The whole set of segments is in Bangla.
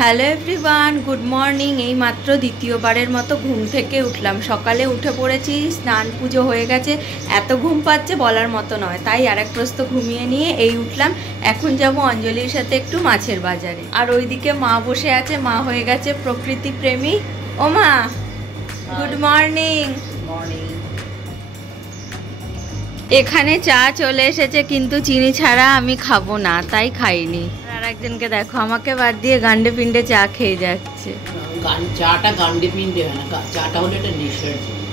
Hello everyone, good morning. এই মাত্র দ্বিতীয়বারের মতো ঘুম থেকে উঠলাম। সকালে উঠে পড়েছি, স্নান পুজো হয়ে গেছে। এত ঘুম পাচ্ছে বলার মতো নয়, তাই আরেক প্রস্ত ঘুমিয়ে নিয়ে এই উঠলাম। এখন যাব অঞ্জলির সাথে একটু মাছের বাজারে। আর ওইদিকে মা বসে আছে, মা হয়ে গেছে প্রকৃতি প্রেমী। ও মা, গুড মর্নিং। এখানে চা চলে এসেছে, কিন্তু চিনি ছাড়া আমি খাবো না, তাই খাইনি। আর একজনকে দেখো, আমাকে বাদ দিয়ে গান্ডে পিন্ডে চা খেয়ে যাচ্ছে। চাটা গান্ডে পিন্ডে হয় না, চাটা হলো একটা নেশার জিনিস।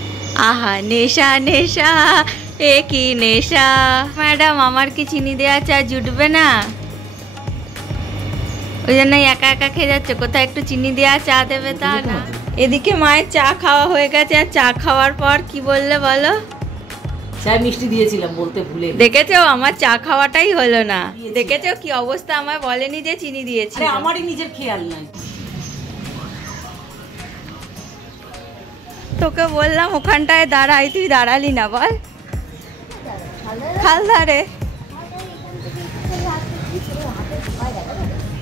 আহা, নেশা নেশা, এ কি নেশা। ম্যাডাম, আমার কি চিনি দেওয়া চা জুটবে না? ওই জন্যই একা একা খেয়ে যাচ্ছে। কোথায় একটু চিনি দেওয়া চা দেবে তা না। এদিকে মায়ের চা খাওয়া হয়ে গেছে। আর চা খাওয়ার পর কি বললে বলো? চায় মিষ্টি দিয়েছিলাম, বলতে ভুলে। দেখেছো, আমার চা খাওয়াটাই হলো না। দেখেছো কি অবস্থা, আমায় বলেনি যে চিনি দিয়েছি। আমারই নিজের খেয়াল নাই। তোকে বললাম ওখানটায় দাঁড়াই, তুই দাঁড়ালি না। বল, খালধারে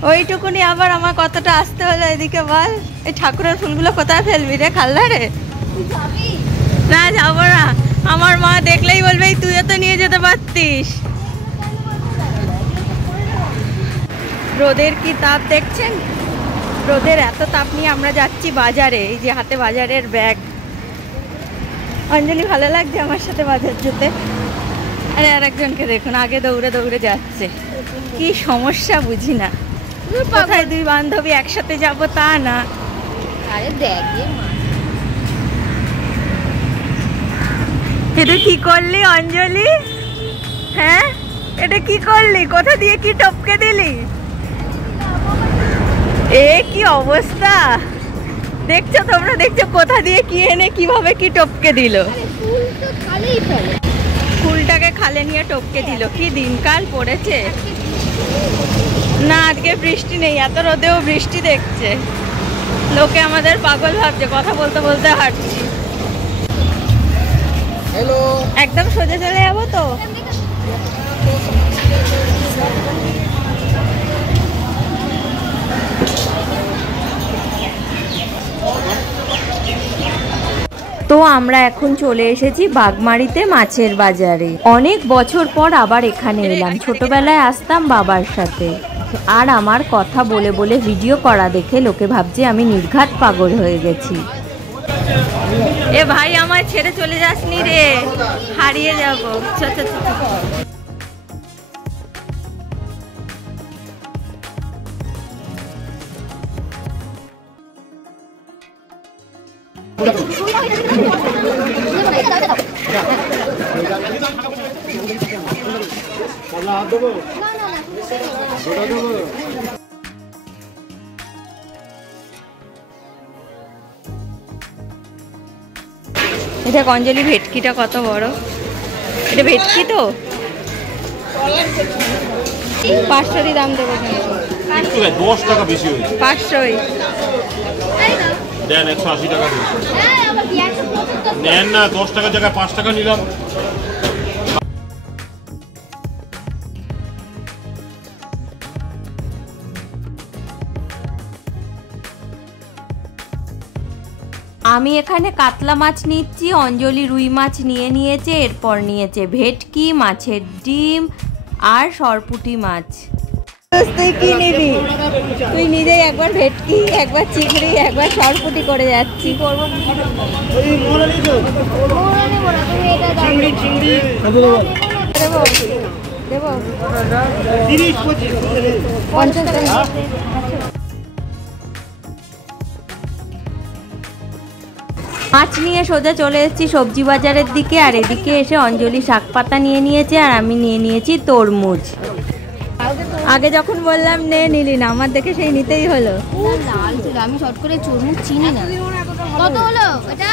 ওইটুকুনি আবার আমার কতটা আসতে হলো এদিকে। বল, এই ঠাকুরের ফুলগুলো কোথায় ফেলবি রে? খালধারে না, যাবো না। আমার মা দেখলেই বলবে তুইও তো নিয়ে যেতে পারতিস। রোদের কি তাপ দেখছেন? রোদের এত তাপ নিয়ে আমরা যাচ্ছি বাজারে। এই যে হাতে বাজারের ব্যাগ। অঞ্জলি ভালো লাগছে আমার সাথে বাজার যেতে। আরে আর একজনকে দেখুন, আগে দৌড়ে দৌড়ে যাচ্ছে। কি সমস্যা বুঝি না। কোথায় দুই বান্ধবী একসাথে যাব তা না। আরে দেখ, এটা কি করলি অঞ্জলি? হ্যাঁ, এটা কি করলি? কোথা দিয়ে কি টপকে দিলি? এ কি অবস্থা দেখছো তোমরা? দেখছো কোথা দিয়ে কি এনে কিভাবে কি টপকে দিল। ফুলটাকে খালে নিয়ে টপকে দিল। কি দিনকাল পড়েছে না। আজকে বৃষ্টি নেই, এত রোদেও বৃষ্টি দেখছে। লোকে আমাদের পাগল ভাবছে, কথা বলতে বলতে হাঁটছি। হ্যালো, একদম সোজা চলে যাবো তো। তো আমরা এখন চলে এসেছি বাগমারিতে মাছের বাজারে। অনেক বছর পর আবার এখানে এলাম। ছোটবেলায় আসতাম বাবার সাথে। আর আমার কথা বলে বলে ভিডিও করা দেখে লোকে ভাবছে আমি নির্ঘাত পাগল হয়ে গেছি। এ ভাই, আমায় ছেড়ে চলে যাসনি রে, হারিয়ে যাবো। এটা অঞ্জলি, ভেটকিটা কত বড়। এটা ভেটকি তো 500 দাম দেবো। 10 টাকা বেশি হয়েছে। 500 দেন, 180 টাকা নেন না। 10 টাকার জায়গায় 5 টাকা নিলাম। আমি এখানে কাতলা মাছ নিচ্ছি, অঞ্জলি রুই মাছ নিয়ে নিয়েছে। এরপর নিয়েছে ভেটকি, মাছের ডিম আর সরপুঁটি মাছ। তুই কি নিবি? তুই নিজেই একবার ভেটকি, একবার চিংড়ি, একবার সরপুঁটি করে যাচ্ছি। করবো দেবো 50। মাছ নিয়ে সোজা চলে এসেছি সবজি বাজারের দিকে। আর এদিকে এসে অঞ্জলি শাক পাতা নিয়ে নিয়েছে, আর আমি নিয়ে নিয়েছি তরমুজ। আগে যখন বললাম নে, নিলি না। আমার দেখে সেই নিতেই হলো। আমি শর্ট করে তরমুজ চিনি না। কত হলো এটা?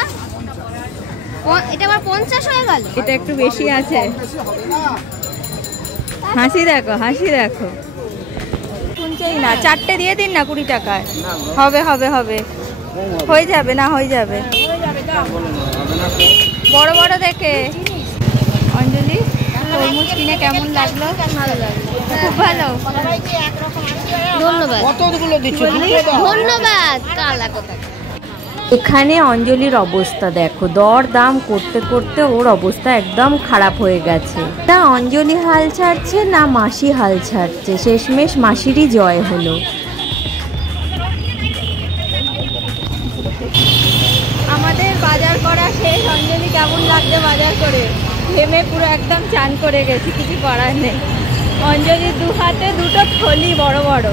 এটা আবার 50 হয়ে গেল। এটা একটু বেশি আছে। হাসি দেখো, হাসি দেখো। শুনছেই না। 4টে দিয়ে দিন না, 20 টাকায়। হবে হবে হবে, হয়ে যাবে না, হয়ে যাবে। বড় বড় দেখে। অঞ্জলি, তরমুজ কিনে কেমন লাগলো? ভালো লাগলো, খুব ভালো। ধন্যবাদ। কতগুলো দিচ্ছ? ধন্যবাদ। কালা কথা। এখানে অঞ্জলির অবস্থা দেখো, দর দাম করতে করতে ওর অবস্থা একদম খারাপ হয়ে গেছে। না অঞ্জলি হাল ছাড়ছে না মাসি হাল ছাড়ছে, শেষমেশ মাসিরই জয় হলো। আমাদের বাজার করা শেষ। অঞ্জলি কেমন লাগছে বাজার করে? ঘেমে পুরো একদম চান করে গেছি, কিছু করার নেই। অঞ্জলির দু হাতে দুটো থলি বড় বড়।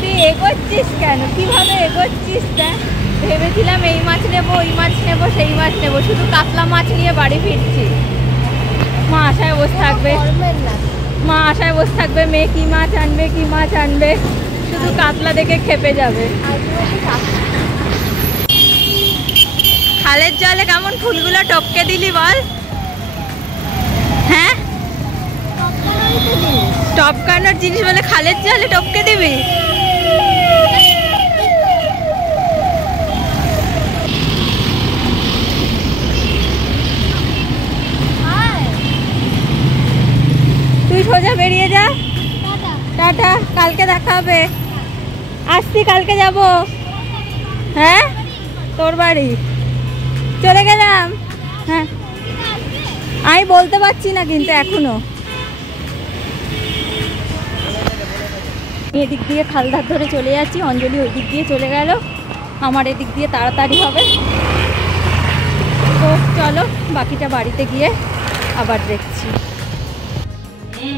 তুই এগোচ্ছিস কেন? কিভাবে এগোচ্ছিস? দেখ, ভেবেছিলাম এই মাছ নেবো, ওই মাছ নেবো, সেই মাছ নেবো, শুধু কাতলা মাছ নিয়ে বাড়ি ফিরছি। মা আশায় বসে থাকবে, মা আশায় বসে থাকবে, মেয়ে কি মাছ আনবে, কি মাছ আনবে, শুধু কাতলা দেখে খেপে যাবে। খালের জলে কেমন ফুলগুলো টপকে দিলি বল? হ্যাঁ, টপকানোর জিনিস বলে খালের জলে টপকে দিবি? তুই সোজা বেরিয়ে যা। টাটা, কালকে দেখা হবে। আসছি, কালকে যাব। হ্যাঁ, তোর বাড়ি চলে গেলাম। হ্যাঁ, আমি বলতে পারছি না কিন্তু এখনো। এদিক দিয়ে খালধার ধরে চলে যাচ্ছি, অঞ্জলি ওই দিক দিয়ে চলে গেল, আমার এদিক দিয়ে তাড়াতাড়ি হবে। তো চলো বাকিটা বাড়িতে গিয়ে আবার দেখছি।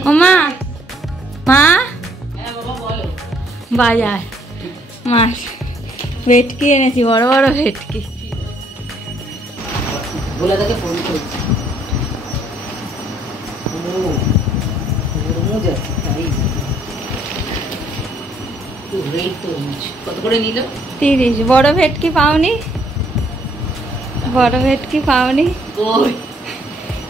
ও মা, মা বাজার মাছ ভেটকি এনেছি, বড় বড় ভেটকি। বলে তাকে ফোন করছি। তরমুজ আছে তাই। তরমুজ কত করে নিল? 30। বড় ভেটকি পাওনি? বড় ভেটকি পাওনি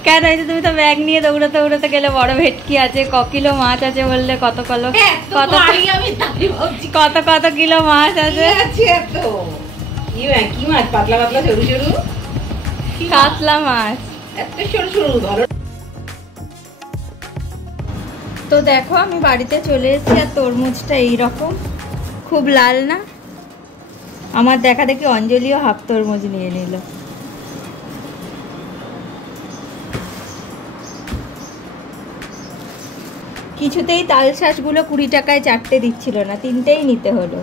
কেন? এই যে তুমি তো ব্যাগ নিয়ে দৌড়াতে দৌড়াতে গেলে, বড় ভেটকি আছে, ক কিলো মাছ আছে বললে, কত কিলো, কত কত কত কিলো মাছ আছে? কি মাছ? পাতলা পাতলা সরু সরু কাতলা মাছ, এত সরু সরু ধরো। তো দেখো আমি বাড়িতে চলে এসেছি, আর তরমুজটা এইরকম খুব লাল না? আমার দেখা দেখি অঞ্জলিও হাফ তরমুজ নিয়ে নিল। কিছুতেই তাল শাঁসগুলো 20 টাকায় 4টে দিচ্ছিল না, 3টেই নিতে হলো।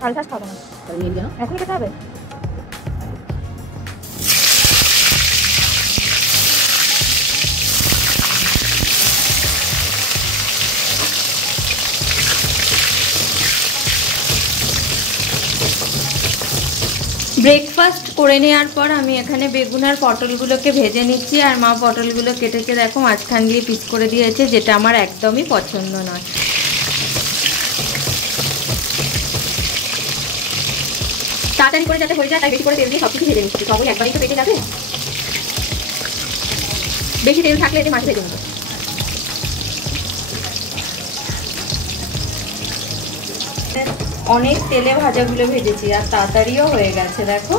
তাল শাঁস খাবো না, এখন খেতে হবে। ব্রেকফাস্ট করে নেওয়ার পর আমি এখানে বেগুন আর পটলগুলোকে ভেজে নিচ্ছি, আর মা পটলগুলো কেটেছে দেখো মাঝখান দিয়ে পিস করে দিয়েছে, যেটা আমার একদমই পছন্দ নয়। তাড়াতাড়ি করে যাতে হয়ে যায় তাই বেশি করে তেল দিয়ে সব কিছু ভেজে নিচ্ছি, সবই একবারই তো পেটে যাবে, বেশি তেল থাকলে এতে মাছ ভেজে নেবো। অনেক তেলে ভাজাগুলো ভেজেছি আর তাড়াতাড়িও হয়ে গেছে দেখো।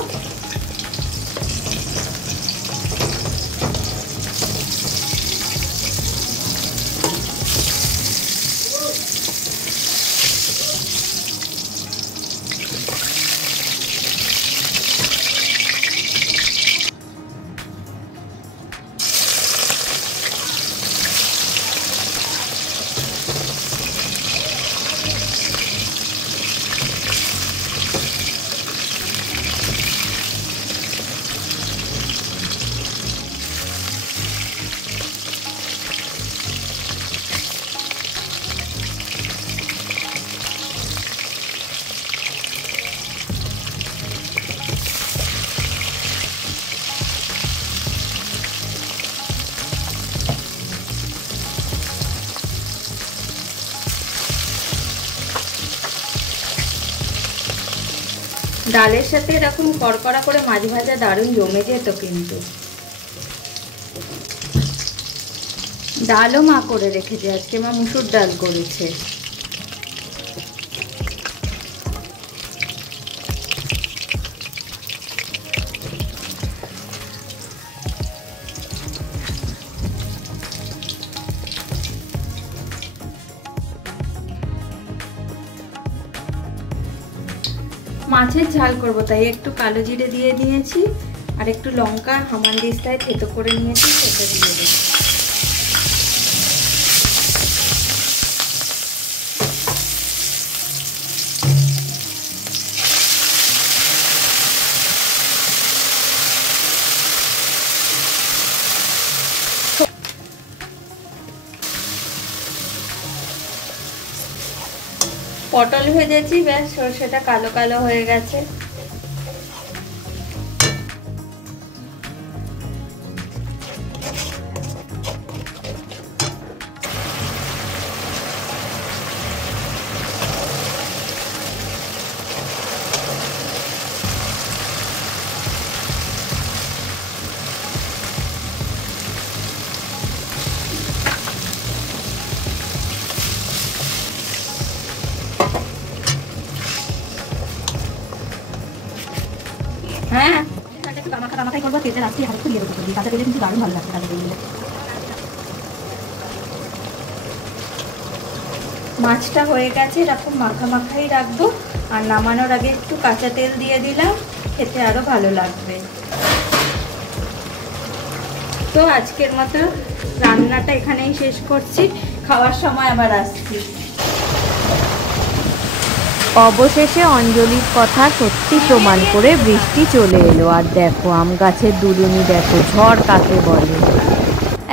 ডালের সাথে এরকম কড়কড়া করে মাছ ভাজা দারুণ জমে যেত কিন্তু। ডালও মা করে রেখেছে, আজকে মা মুসুর ডাল করেছে। মাছের ঝাল করব, তাই একটু কালো জিরে দিয়ে দিয়েছি আর একটু লঙ্কা হামানদিস্তায় থেতো করে নিয়েছি, সেটা দিয়ে দেবো। পটল ভেজেছি, ব্যাস সরষেটা কালো কালো হয়ে গেছে। হ্যাঁ, মাখাই করবো, তেজের আজকে হাতে খুলিয়ে দেবো, কাঁচা তেলে কিন্তু দারুণ ভালো লাগছে কাঁচা তেলে। মাছটা হয়ে গেছে, এরকম মাখা মাখাই রাখবো, আর নামানোর আগে একটু কাঁচা তেল দিয়ে দিলাম, খেতে আরো ভালো লাগবে। তো আজকের মতো রান্নাটা এখানেই শেষ করছি, খাওয়ার সময় আবার আসছি। অবশেষে অঞ্জলির কথা সত্যি প্রমাণ করে বৃষ্টি চলে এলো। আর দেখো আম গাছের দুলুনি, দেখো ঝড় কাকে বলে।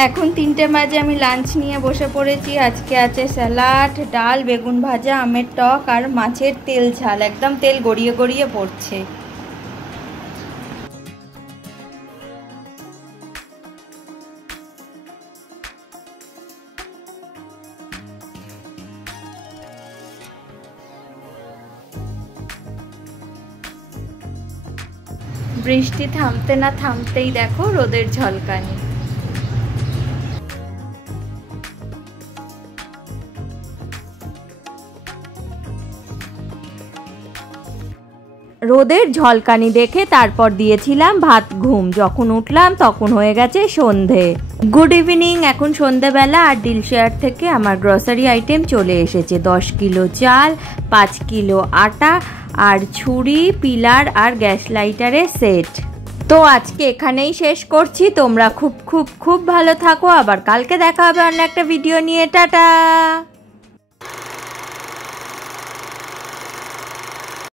এখন 3টে বাজে, আমি লাঞ্চ নিয়ে বসে পড়েছি। আজকে আছে স্যালাড, ডাল, বেগুন ভাজা, আমের টক আর মাছের তেল ঝাল, একদম তেল গড়িয়ে গড়িয়ে পড়ছে। বৃষ্টি থামতে না থামতেই দেখো রোদের ঝলকানি। রোদের ঝলকানি দেখে তারপর দিয়েছিলাম ভাত ঘুম। যখন উঠলাম তখন হয়ে গেছে সন্ধে। Good evening. এখন সন্ধেবেলা, আর ডিলশেয়ার থেকে আমার গ্রসারি আইটেম চলে এসেছে। 10 কিলো চাল, 5 কিলো আটা আর ছুরি, পিলার আর গ্যাস লাইটারের সেট। তো আজকে এখানেই শেষ করছি। তোমরা খুব খুব খুব ভালো থাকো। আবার কালকে দেখা হবে অন্য একটা ভিডিও নিয়ে। টাটা।